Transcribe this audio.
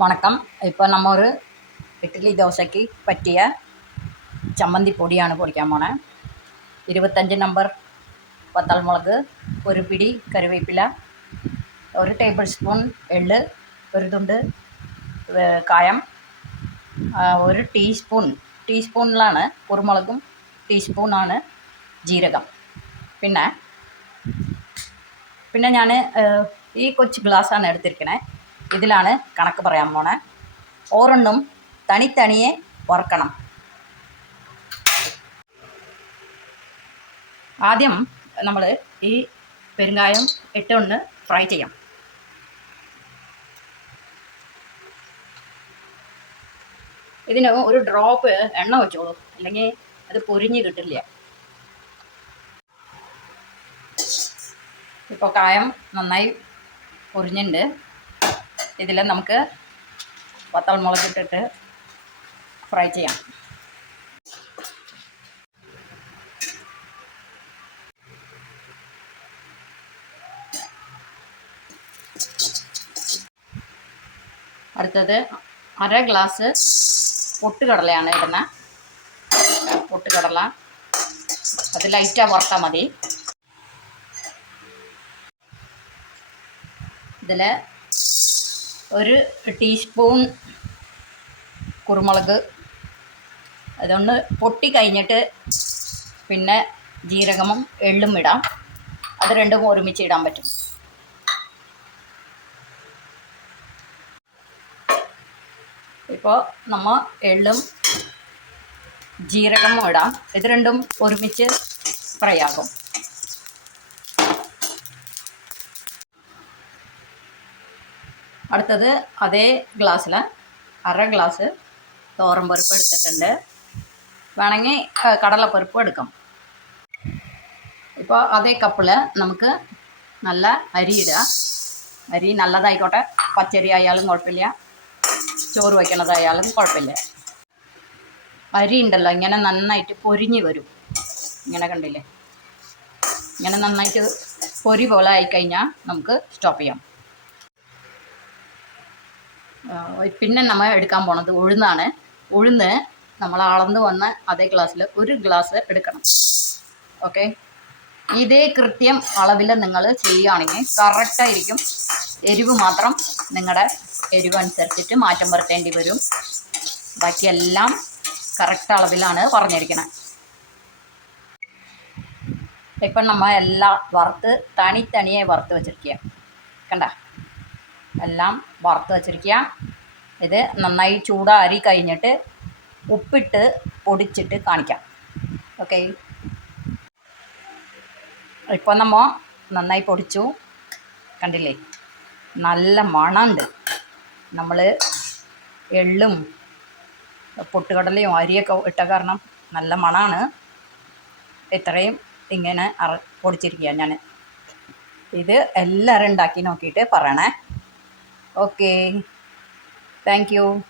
വണക്കം. ഇപ്പോൾ നമ്മൾ ഒരു ഇഡ്ഡലി ദോശയ്ക്ക് പറ്റിയ ചമ്മന്തി പൊടിയാണ് പൊടിക്കാൻ പോണേ. ഇരുപത്തഞ്ച് നമ്പർ വത്തൽമുളക് ഒരു പിടി കറിവേപ്പില ഒരു ടേബിൾ സ്പൂൺ എള്ള് ഒരു തുണ്ട് കായം ഒരു ടീസ്പൂൺ ടീസ്പൂണിലാണ് കുരുമുളകും ടീസ്പൂണാണ് ജീരകം. പിന്നെ പിന്നെ ഞാൻ ഈ കൊച്ചു ഗ്ലാസ്സാണ് എടുത്തിരിക്കണേ. ഇതിലാണ് കണക്ക് പറയാൻ പോണേ. ഓരെണ്ണം തനിത്തനിയെ വറുക്കണം. ആദ്യം നമ്മൾ ഈ പെരുങ്കായം ഒന്ന് ഫ്രൈ ചെയ്യാം. ഇതിന് ഒരു ഡ്രോപ്പ് എണ്ണ വെച്ചോളൂ. അല്ലെങ്കിൽ അത് പൊരിഞ്ഞ് കിട്ടില്ല. ഇപ്പോൾ കായം നന്നായി പൊരിഞ്ഞിട്ടുണ്ട് ഇതിൽ നമുക്ക് വത്തൽമുളക് ഇട്ടിട്ട് ഫ്രൈ ചെയ്യാം. അടുത്തത് അര ഗ്ലാസ് പൊട്ടുകടലയാണ് ഇടുന്നത് പൊട്ടുകടല. അത് ലൈറ്റാ വറുത്താൽ മതി. ഇതിൽ ഒരു ടീസ്പൂൺ കുരുമുളക്. അതൊന്ന് പൊട്ടി കഴിഞ്ഞിട്ട് പിന്നെ ജീരകമും എള്ളും ഇടാം. അത് രണ്ടും ഒരുമിച്ച് ഇടാൻ പറ്റും. ഇപ്പോൾ നമ്മൾ എള്ളും ജീരകമും ഇടാം. ഇത് രണ്ടും ഒരുമിച്ച് ഫ്രൈ ആകും. അടുത്തത് അതേ ഗ്ലാസ്സിൽ അര ഗ്ലാസ് തോരൻ പരിപ്പ് എടുത്തിട്ടുണ്ട്. വേണമെങ്കിൽ കടല കടലപ്പരിപ്പ് എടുക്കാം. ഇപ്പോൾ അതേ കപ്പിൽ നമുക്ക് നല്ല അരി ഇടുക. അരി നല്ലതായിക്കോട്ടെ. പച്ചരി ആയാലും കുഴപ്പമില്ല. ചോറ് വയ്ക്കണതായാലും കുഴപ്പമില്ല. അരി ഉണ്ടല്ലോ ഇങ്ങനെ നന്നായിട്ട് പൊരിഞ്ഞ് വരും. ഇങ്ങനെ കണ്ടില്ലേ? ഇങ്ങനെ നന്നായിട്ട് പൊരി പോലെ ആയിക്കഴിഞ്ഞാൽ നമുക്ക് സ്റ്റോപ്പ് ചെയ്യാം. പിന്നെ നമ്മൾ എടുക്കാൻ പോണത് ഉഴുന്നാണ്. ഉഴുന്ന് നമ്മൾ അളന്ന് വന്ന അതേ ഗ്ലാസ്സിൽ ഒരു ഗ്ലാസ് എടുക്കണം. ഓക്കെ ഇതേ കൃത്യം അളവിൽ നിങ്ങൾ ചെയ്യുകയാണെങ്കിൽ കറക്റ്റായിരിക്കും എരിവ് മാത്രം നിങ്ങളുടെ എരിവ് അനുസരിച്ചിട്ട് മാറ്റം വരുത്തേണ്ടി വരും. ബാക്കിയെല്ലാം കറക്റ്റ് അളവിലാണ് പറഞ്ഞിരിക്കുന്നത് ഇപ്പം നമ്മൾ എല്ലാം വറുത്ത് തനി തനിയെ വറുത്ത് വെച്ചിരിക്കുക കണ്ട? എല്ലാം വറുത്ത് വെച്ചിരിക്കുക. ഇത് നന്നായി ചൂടാറി കഴിഞ്ഞിട്ട് ഉപ്പിട്ട് പൊടിച്ചിട്ട് കാണിക്കാം. ഓക്കെ. ഇപ്പോൾ നമ്മൾ നന്നായി പൊടിച്ചു. കണ്ടില്ലേ? നല്ല മണമുണ്ട്. നമ്മൾ എള്ളും പൊട്ടുകടലയും അരിയൊക്കെ ഇട്ട കാരണം നല്ല മണമാണ്. ഇത്രയും ഇങ്ങനെ അറ പൊടിച്ചിരിക്കുക ഞാൻ ഇത് എല്ലാവരും ഉണ്ടാക്കി നോക്കിയിട്ട് പറയണേ. Okay. Thank you.